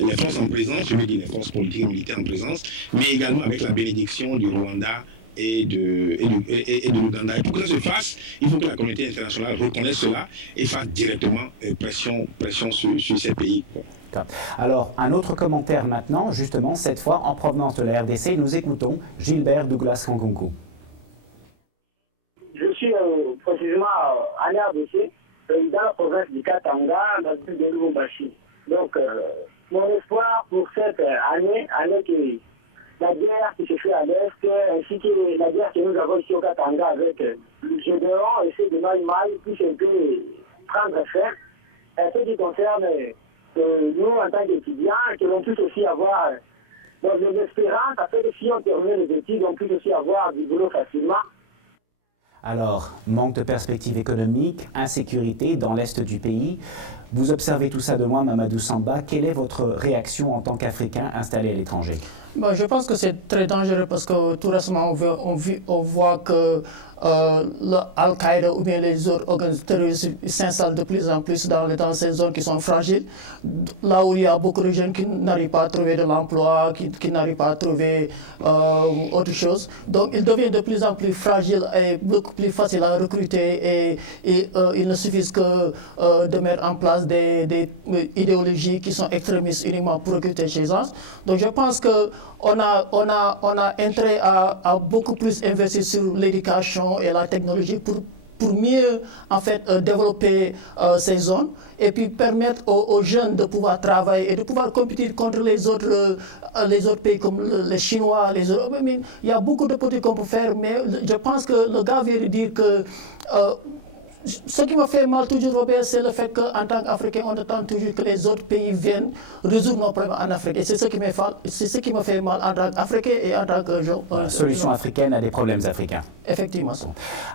les forces en présence, je veux dire les forces politiques et militaires en présence, mais également avec la bénédiction du Rwanda et de l'Ouganda. Et pour que ça se fasse, il faut que la communauté internationale reconnaisse cela et fasse directement pression sur ces pays. Alors, un autre commentaire maintenant, justement, cette fois en provenance de la RDC, nous écoutons Gilbert Douglas Kankunku. Je suis précisément en RDC, dans la province du Katanga, dans le sud de Lubumbashi. Donc, mon espoir pour cette année que la guerre qui se fait à l'Est, ainsi que la guerre que nous avons ici au Katanga avec le Gédéon et ceux de Maïmaï, puisse un peu prendre fin. En ce qui concerne nous, en tant qu'étudiants, que l'on puisse aussi avoir des espérances, afin que si on termine les études, on puisse aussi avoir du boulot facilement. Alors, manque de perspectives économiques, insécurité dans l'Est du pays. Vous observez tout ça de loin, Mamadou Samba. Quelle est votre réaction en tant qu'Africain installé à l'étranger? Je pense que c'est très dangereux parce que tout récemment, on voit que Al-Qaïda ou bien les autres organismes terroristes s'installent de plus en plus dans ces zones qui sont fragiles, là où il y a beaucoup de jeunes qui n'arrivent pas à trouver de l'emploi, qui n'arrivent pas à trouver autre chose. Donc, ils deviennent de plus en plus fragiles et beaucoup plus faciles à recruter et il ne suffit que de mettre en place des idéologies qui sont extrémistes uniquement pour recruter chez eux. Donc, je pense que on a intérêt à beaucoup plus investir sur l'éducation et la technologie pour mieux en fait développer ces zones et puis permettre aux jeunes de pouvoir travailler et de pouvoir compétir contre les autres pays comme les Chinois, les autres. Il y a beaucoup de politiques qu'on peut faire, mais je pense que le gars vient de dire que ce qui me fait mal toujours, Robert, c'est le fait qu'en tant qu'Africain, on attend toujours que les autres pays viennent résoudre nos problèmes en Afrique. Et c'est ce qui me fait mal en tant qu'Africain et en tant que... solution africaine à des problèmes africains. Effectivement.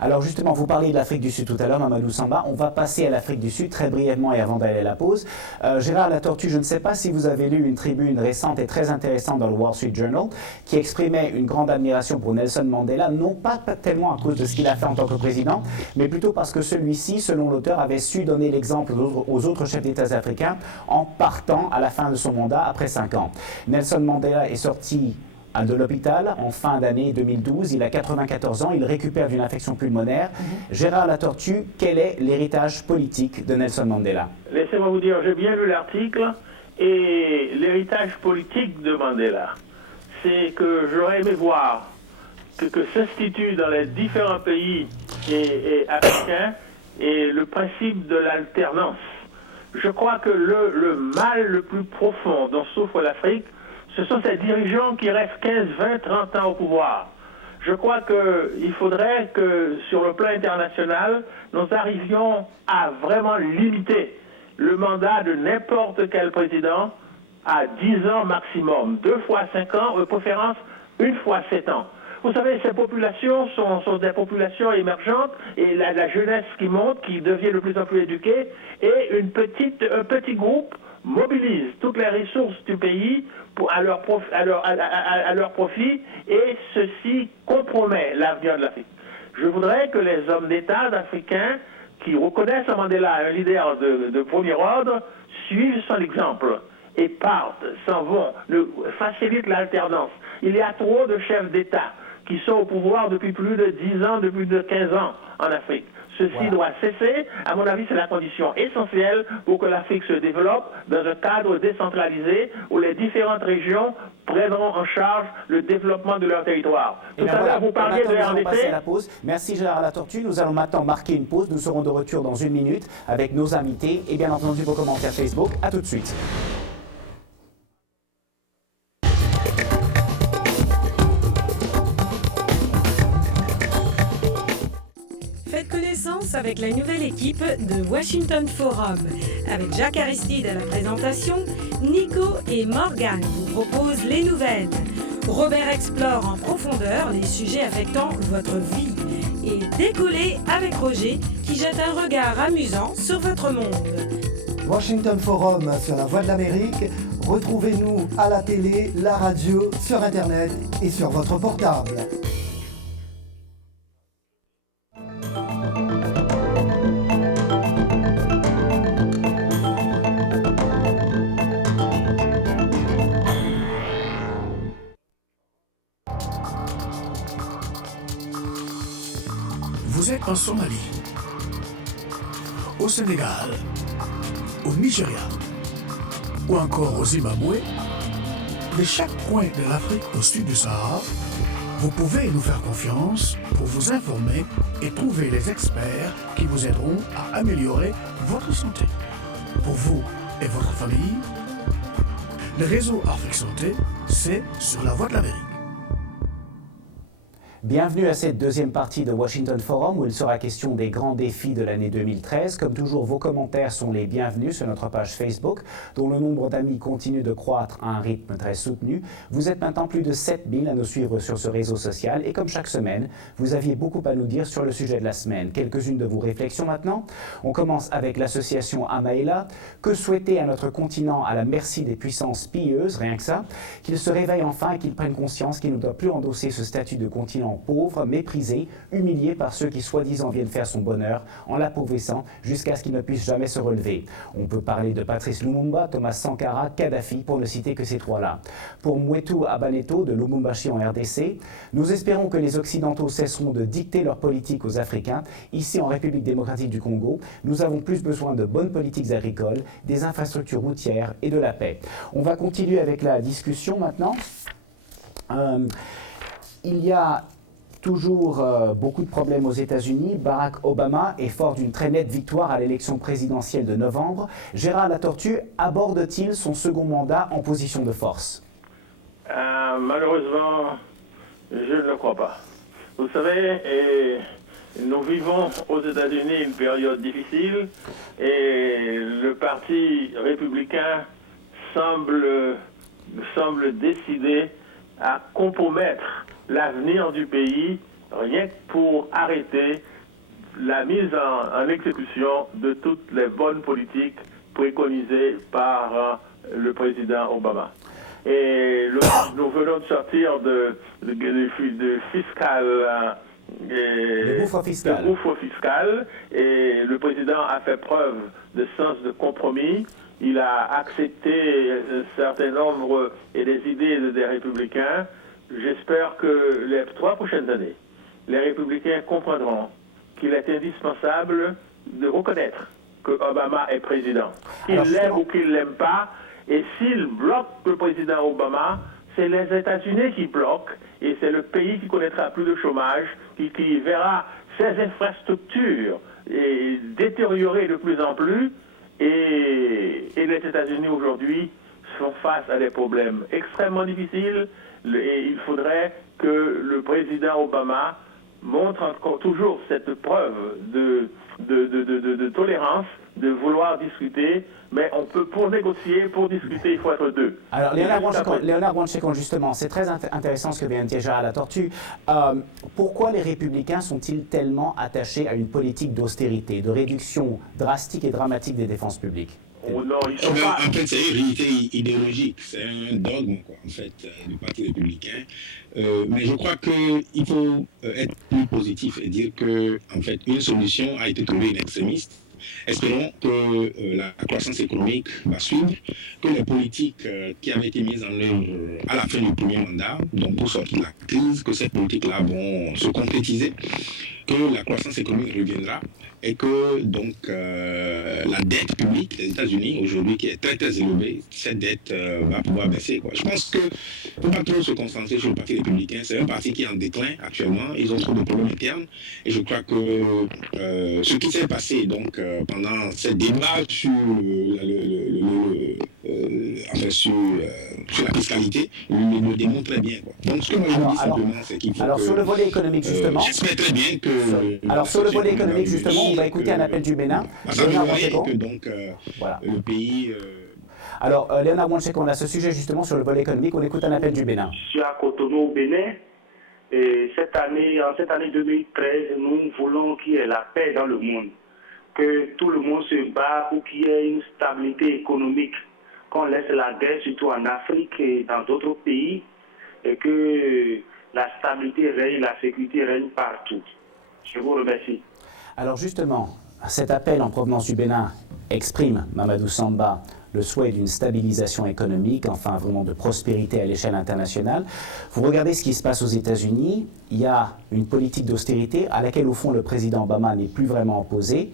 Alors justement, vous parliez de l'Afrique du Sud tout à l'heure, Mamadou Samba. On va passer à l'Afrique du Sud très brièvement et avant d'aller à la pause. Gérard Latortue, je ne sais pas si vous avez lu une tribune récente et très intéressante dans le Wall Street Journal qui exprimait une grande admiration pour Nelson Mandela, non pas tellement à cause de ce qu'il a fait en tant que président, mais plutôt parce que celui-ci, selon l'auteur, avait su donner l'exemple aux autres chefs d'État africains en partant à la fin de son mandat après 5 ans. Nelson Mandela est sorti de l'hôpital en fin d'année 2012. Il a 94 ans, il récupère d'une infection pulmonaire. Gérard Latortue, quel est l'héritage politique de Nelson Mandela? Laissez-moi vous dire, j'ai bien lu l'article et l'héritage politique de Mandela, c'est que j'aurais aimé voir que s'institue dans les différents pays et africains et le principe de l'alternance. Je crois que le mal le plus profond dont souffre l'Afrique, ce sont ces dirigeants qui restent 15, 20, 30 ans au pouvoir. Je crois qu'il faudrait que, sur le plan international, nous arrivions à vraiment limiter le mandat de n'importe quel président à 10 ans maximum, 2 fois 5 ans, de préférence 1 fois 7 ans. Vous savez, ces populations sont des populations émergentes et la jeunesse qui monte, qui devient de plus en plus éduquée, et un petit groupe mobilise toutes les ressources du pays à leur profit et ceci compromet l'avenir de l'Afrique. Je voudrais que les hommes d'État africains qui reconnaissent Mandela un leader de premier ordre suivent son exemple et partent, s'en vont, facilitent l'alternance. Il y a trop de chefs d'État qui sont au pouvoir depuis plus de 10 ans, depuis plus de 15 ans en Afrique. Ceci doit cesser. À mon avis, c'est la condition essentielle pour que l'Afrique se développe dans un cadre décentralisé où les différentes régions prendront en charge le développement de leur territoire. Tout à l'heure, vous parliez de RDC. Merci Gérard Latortue. Nous allons maintenant marquer une pause. Nous serons de retour dans 1 minute avec nos invités et bien entendu vos commentaires Facebook. À tout de suite. Avec la nouvelle équipe de Washington Forum. Avec Jacques Aristide à la présentation, Nico et Morgane vous proposent les nouvelles. Robert explore en profondeur les sujets affectant votre vie. Et Décoller avec Roger qui jette un regard amusant sur votre monde. Washington Forum sur la Voix de l'Amérique. Retrouvez-nous à la télé, la radio, sur Internet et sur votre portable. vous êtes en Somalie, au Sénégal, au Nigeria ou encore au Zimbabwe, de chaque coin de l'Afrique au sud du Sahara, vous pouvez nous faire confiance pour vous informer et trouver les experts qui vous aideront à améliorer votre santé. Pour vous et votre famille, le réseau Afrique Santé, c'est sur la voie de l'Amérique. Bienvenue à cette deuxième partie de Washington Forum où il sera question des grands défis de l'année 2013. Comme toujours, vos commentaires sont les bienvenus sur notre page Facebook, dont le nombre d'amis continue de croître à un rythme très soutenu. Vous êtes maintenant plus de 7000 à nous suivre sur ce réseau social et comme chaque semaine, vous aviez beaucoup à nous dire sur le sujet de la semaine. Quelques-unes de vos réflexions maintenant. On commence avec l'association Amaela. Que souhaiter à notre continent à la merci des puissances pilleuses, rien que ça, qu'il se réveille enfin et qu'il prenne conscience qu'il ne doit plus endosser ce statut de continent pauvre, méprisé, humilié par ceux qui soi-disant viennent faire son bonheur en l'appauvrissant jusqu'à ce qu'il ne puisse jamais se relever. On peut parler de Patrice Lumumba, Thomas Sankara, Kadhafi, pour ne citer que ces trois-là. Pour Mwetu Abaneto de Lubumbashi en RDC, nous espérons que les Occidentaux cesseront de dicter leur politique aux Africains. Ici en République démocratique du Congo, nous avons plus besoin de bonnes politiques agricoles, des infrastructures routières et de la paix. On va continuer avec la discussion maintenant. Il y a toujours beaucoup de problèmes aux États-Unis. Barack Obama est fort d'une très nette victoire à l'élection présidentielle de novembre. Gérard Latortue aborde-t-il son second mandat en position de force? Malheureusement, je ne le crois pas. Vous savez, nous vivons aux États-Unis une période difficile et le Parti républicain semble décidé à compromettre l'avenir du pays, rien que pour arrêter la mise en exécution de toutes les bonnes politiques préconisées par le président Obama. Et nous venons de sortir de gouffre fiscal et le président a fait preuve de sens de compromis. Il a accepté un certain nombre et des idées des républicains. J'espère que les 3 prochaines années, les républicains comprendront qu'il est indispensable de reconnaître que Obama est président. Qu'il l'aime ou qu'il ne l'aime pas, et s'il bloque le président Obama, c'est les États-Unis qui bloquent, et c'est le pays qui connaîtra plus de chômage, qui verra ses infrastructures détériorer de plus en plus, et les États-Unis aujourd'hui font face à des problèmes extrêmement difficiles. Et il faudrait que le président Obama montre encore toujours cette preuve de tolérance, de vouloir discuter, mais on peut, pour négocier, pour discuter, il faut être deux. Alors, Léonard Wanchekon, justement, c'est très intéressant ce que vient de dire Gérard Latortue. Pourquoi les républicains sont-ils tellement attachés à une politique d'austérité, de réduction drastique et dramatique des dépenses publiques? Oh non, ils sont pas... En fait, c'est une réalité idéologique, c'est un dogme, quoi, en fait, du Parti républicain. Mais je crois qu'il faut être plus positif et dire que, en fait, une solution a été trouvée in extremis. Espérons que la croissance économique va suivre, que les politiques qui avaient été mises en œuvre à la fin du premier mandat, donc pour sortir de la crise, que ces politiques-là vont se concrétiser, que la croissance économique reviendra et que donc la dette publique des États-Unis aujourd'hui qui est très très élevée, cette dette va pouvoir baisser, quoi. Je pense que ne faut pas trop se concentrer sur le Parti républicain, c'est un parti qui est en déclin actuellement, ils ont trop de problèmes internes et je crois que ce qui s'est passé donc pendant ces débats sur sur la fiscalité le démontre très bien, quoi. Donc ce que moi je dis simplement c'est qu'il faut sur le volet économique justement, j'espère très bien que alors sur le volet économique justement, on va écouter un appel du Bénin. Que donc voilà. Le pays... Alors, Léonard Wanchekon, on a ce sujet justement sur le volet économique, on écoute un appel du Bénin. Je suis à Cotonou au Bénin, et en cette année 2013, nous voulons qu'il y ait la paix dans le monde, que tout le monde se bat pour qu'il y ait une stabilité économique, qu'on laisse la guerre, surtout en Afrique et dans d'autres pays, et que la stabilité règne, la sécurité règne partout. Je vous remercie. Alors justement, cet appel en provenance du Bénin exprime, Mamadou Samba, le souhait d'une stabilisation économique, enfin vraiment de prospérité à l'échelle internationale. Vous regardez ce qui se passe aux États-Unis, il y a une politique d'austérité à laquelle au fond le président Obama n'est plus vraiment opposé.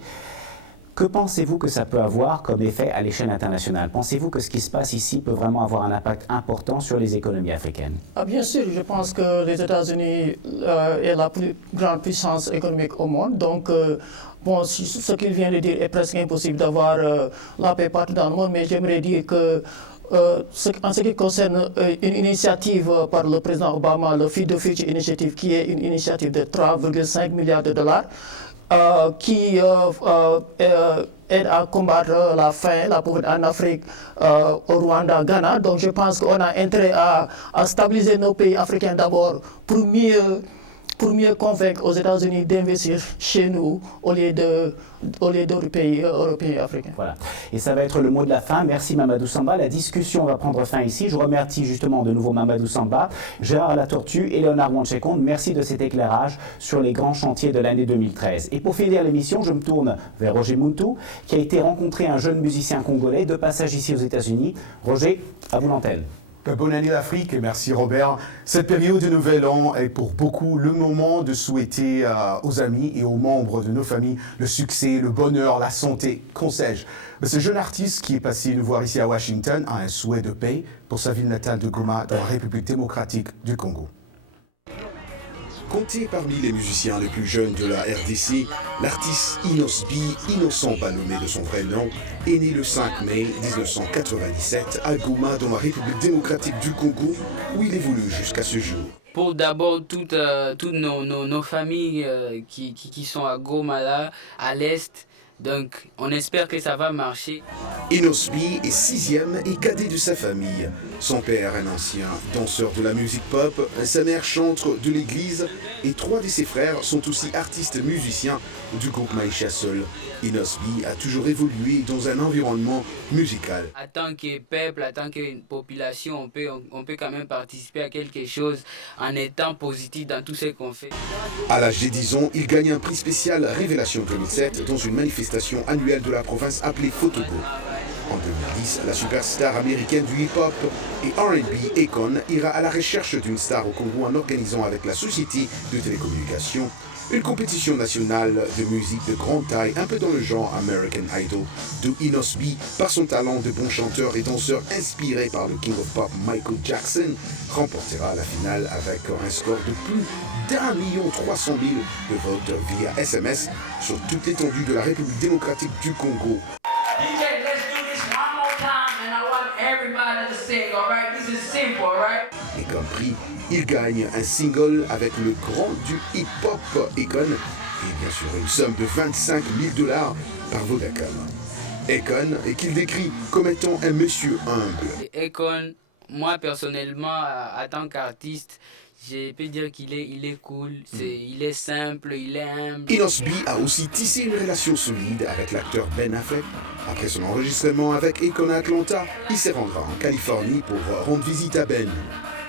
Que pensez-vous que ça peut avoir comme effet à l'échelle internationale? Pensez-vous que ce qui se passe ici peut vraiment avoir un impact important sur les économies africaines? Bien sûr, je pense que les États-Unis est la plus grande puissance économique au monde. Donc, bon, ce qu'il vient de dire est presque impossible d'avoir la paix partout dans le monde, mais j'aimerais dire que en ce qui concerne une initiative par le président Obama, le Feed the Future Initiative, qui est une initiative de 3,5 milliards de dollars, qui aide à combattre la faim, la pauvreté en Afrique, au Rwanda, Ghana. Donc je pense qu'on a intérêt à stabiliser nos pays africains d'abord pour mieux convaincre aux États-Unis d'investir chez nous au lieu d'autres pays européens et africains. Voilà. Et ça va être le mot de la fin. Merci Mamadou Samba. La discussion va prendre fin ici. Je remercie justement de nouveau Mamadou Samba, Gérard Latortue et Léonard Wanchekonde. Merci de cet éclairage sur les grands chantiers de l'année 2013. Et pour finir l'émission, je me tourne vers Roger Muntu, qui a été rencontré un jeune musicien congolais de passage ici aux États-Unis. Roger, à vous l'antenne. Bonne année l'Afrique et merci Robert. Cette période de Nouvel An est pour beaucoup le moment de souhaiter aux amis et aux membres de nos familles le succès, le bonheur, la santé, qu'en sais-je. Mais ce jeune artiste qui est passé nous voir ici à Washington a un souhait de paix pour sa ville natale de Goma dans la République démocratique du Congo. Compté parmi les musiciens les plus jeunes de la RDC, l'artiste Inosbi, Innocent pas nommé de son vrai nom, est né le 5 mai 1997 à Goma dans la République démocratique du Congo, où il évolue jusqu'à ce jour. Pour d'abord toutes nos familles qui sont à Goma là, à l'est. Donc, on espère que ça va marcher. Inosbi est 6e et cadet de sa famille. Son père est un ancien danseur de la musique pop, sa mère chantre de l'église et 3 de ses frères sont aussi artistes musiciens du groupe Maïcha Sol. Inosbi a toujours évolué dans un environnement musical. En tant que peuple, en tant que population, on peut quand même participer à quelque chose en étant positif dans tout ce qu'on fait. À l'âge de 10 ans, il gagne un prix spécial Révélation 2007 dans une manifestation annuelle de la province appelée Fotogo. En 2010, la superstar américaine du hip-hop et R&B Akon ira à la recherche d'une star au Congo en organisant avec la société de télécommunications une compétition nationale de musique de grande taille, un peu dans le genre American Idol, d'où Inosbi, par son talent de bon chanteur et danseur inspiré par le King of Pop Michael Jackson, remportera la finale avec un score de plus d'1 300 000 de votes via SMS sur toute l'étendue de la République démocratique du Congo. Et comme prix, il gagne un single avec le grand du hip-hop Akon et bien sûr une somme de 25 000 $ par Vodacom. Akon est qu'il décrit comme étant un monsieur humble. Akon, moi personnellement, en tant qu'artiste, je peux dire qu'il est cool, il est simple, il est humble. Inosbi a aussi tissé une relation solide avec l'acteur Ben Affleck. Après son enregistrement avec Akon à Atlanta, il se rendra en Californie pour rendre visite à Ben.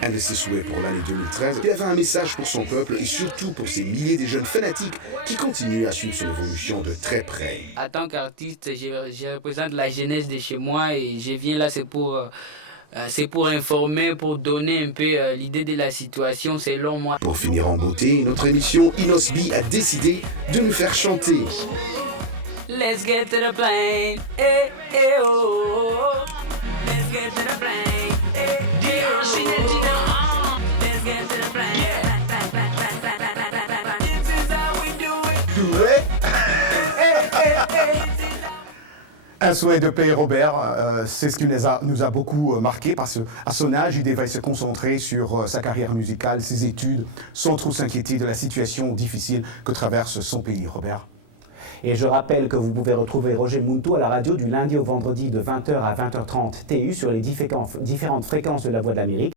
Un de ses souhaits pour l'année 2013, il avait un message pour son peuple et surtout pour ces milliers de jeunes fanatiques qui continuent à suivre son évolution de très près. En tant qu'artiste, je représente la jeunesse de chez moi et je viens là, c'est pour informer, pour donner un peu l'idée de la situation selon moi. Pour finir en beauté, notre émission Inosbi a décidé de nous faire chanter. Let's get to the plane, eh, eh, oh, oh. Let's get to the plane, eh, eh, oh, oh. Let's get to the plane, this is how we do it. Un souhait de paix, Robert, c'est ce qui nous a beaucoup marqué parce qu'à son âge, il devait se concentrer sur sa carrière musicale, ses études, sans trop s'inquiéter de la situation difficile que traverse son pays, Robert. Et je rappelle que vous pouvez retrouver Roger Muntu à la radio du lundi au vendredi de 20h à 20h30 TU sur les différentes fréquences de la Voix de l'Amérique.